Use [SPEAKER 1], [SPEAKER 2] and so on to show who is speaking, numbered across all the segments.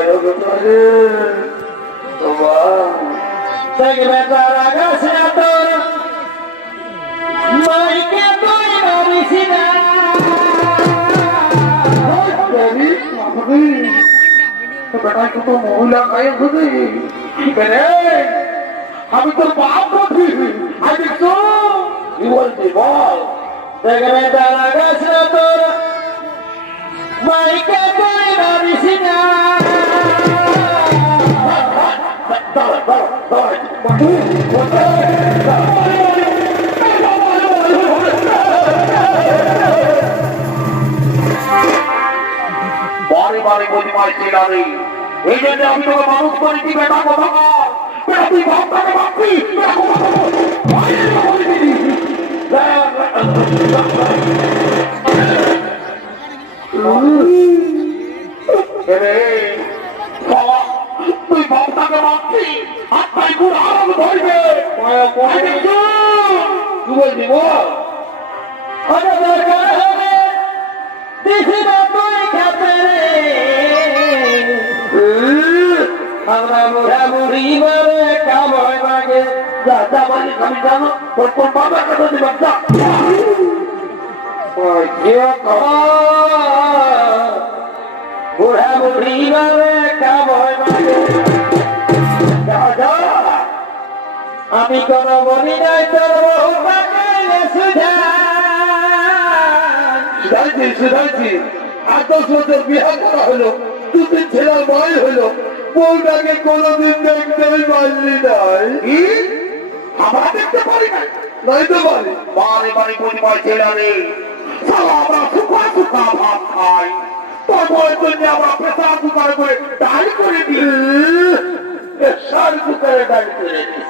[SPEAKER 1] আয়ো তোরে তোমার
[SPEAKER 2] দেখবে তারা গাছে তোর মাইকে তুই
[SPEAKER 1] খুদি আমি তোর বাপ আমি তো বলছি বল
[SPEAKER 2] দেখবে তারা গাছে
[SPEAKER 1] বারে বারে গরিমায় ছেলারে এই জন্য আমি তোকে মানুষ করেছি বেটা কথা তুই বাপটাকে ভাবছি বেটা কথা বল। বাইরে বলে দিবি। এরে, বাবা, তুই ভাবছি আর তাই গুড় আরও ধরবে। আরে চুপ! বল?
[SPEAKER 2] ওরে দরকার হবে। দিছি না তুই খাতে আমরা বুড়া বুড়ি মারে কাম হয় লাগে?
[SPEAKER 1] যা যা বলি আমি জানো। তোর কোন বাবার কথা দিবার যা।
[SPEAKER 2] বুড়া বুড়ি মারে কাম লাগে? আমি কোন বলি নাই
[SPEAKER 1] শুধাইছি শুধাইছি দশ বছর বিয়ে করা হলো ছেলের বয়স হলো। বউটাকে কোনোদিন দেখতে পারলি নাই আমরা দেখতে পারি না নাই তো পারি। বারে বারে পরিবার ছেলে রে সালা আমরা সুখা সুখা ভাত খাই। তোর বউয়ের আমরা প্রেসার কুকারে করে ডাল করে দিই। প্রেসার কুকারে ডাল করে দিই।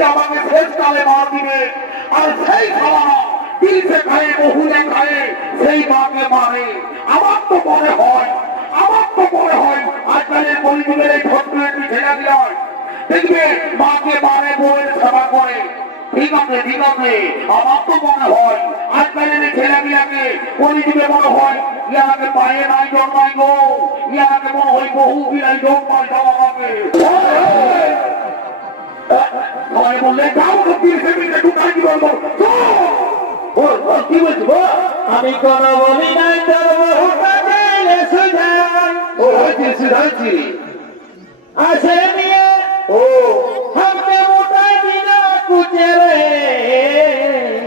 [SPEAKER 1] যে আমাকে শেষ কালে মার দিবে। আর সেই খাওয়া তিরিশে খায় বহুলে খায়, সেই মাকে মারে। আমার তো মনে হয়, আমার তো মনে হয়, আজকালের কলিযুগের এই ছোট্ট একটি ছেলে নয় দেখবে, মাকে মারে বউয়ের সেবা করে। মনে হয়, আজকালের এই মনে হয় নাই জন্মাই বহু বিলাই জন্মাই আমাকে ভাই বললে গাও দিয়ে সেমিতে ঢুকাই কি বলব ও ও কি বলছো
[SPEAKER 2] আমি কোন বলি নাই তোর বহুটা চাইলে সুজান
[SPEAKER 1] ও হইছে সুজানজি
[SPEAKER 2] আসে নিয়ে
[SPEAKER 1] ও।
[SPEAKER 2] হামকে মোটাই দিনা কুচে রে।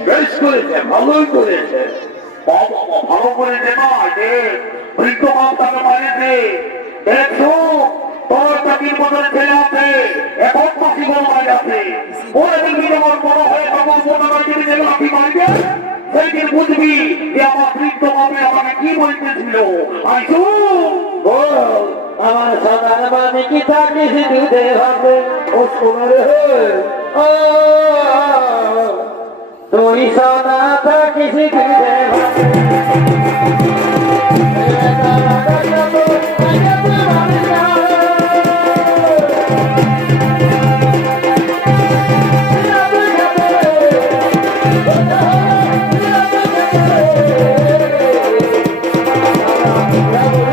[SPEAKER 1] বেশ করেছে ভালোই করেছে। ভালো করে দে না যে বৃদ্ধ মাতার বাড়িতে। দেখো নির্বাচনে ফেলে আছে। এখন প্রতিবল হয়ে আছে ওরা যদি যখন বড় হয়ে তখন মনোনয় যদি যেন আপনি মারবেন সেইদিন বুঝবি যে আমার বৃদ্ধ বাবু আমাকে কি বলতেছিল আইসু
[SPEAKER 2] আমার সাদার মানে কি থাকিস দুধে হবে?
[SPEAKER 1] ও সোনারে
[SPEAKER 2] ও তুই সাদা থাকিস দুধে হবে। Thank you.